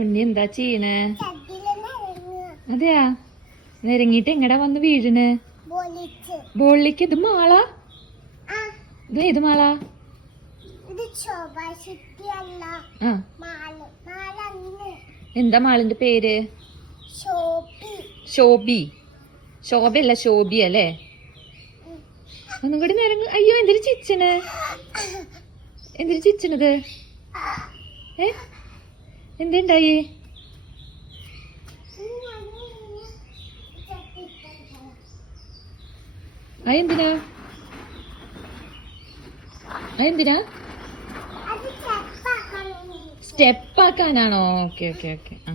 ഉണ്ണി എന്താ ചെയ്യണേ? അതെയാ, നിരങ്ങിട്ട് എങ്ങടാ വന്ന് വീഴണ്? ബോളിലേക്ക്. ഇത് മാളാ? ഇത് ഏത് മാളാ? എന്താ മാളിന്റെ പേര്? ശോഭി. ശോഭയല്ല, ശോഭി അല്ലേ? ഒന്നും കൂടി നേരം. അയ്യോ, എന്തൊരു ചിച്ചണ്, എന്തൊരു ചിച്ചണത്? എന്തുണ്ടായി? അതെന്തിനാ? അതെന്തിനാ? സ്റ്റെപ്പ് ആക്കാനാണോ? Okay okay okay. ആ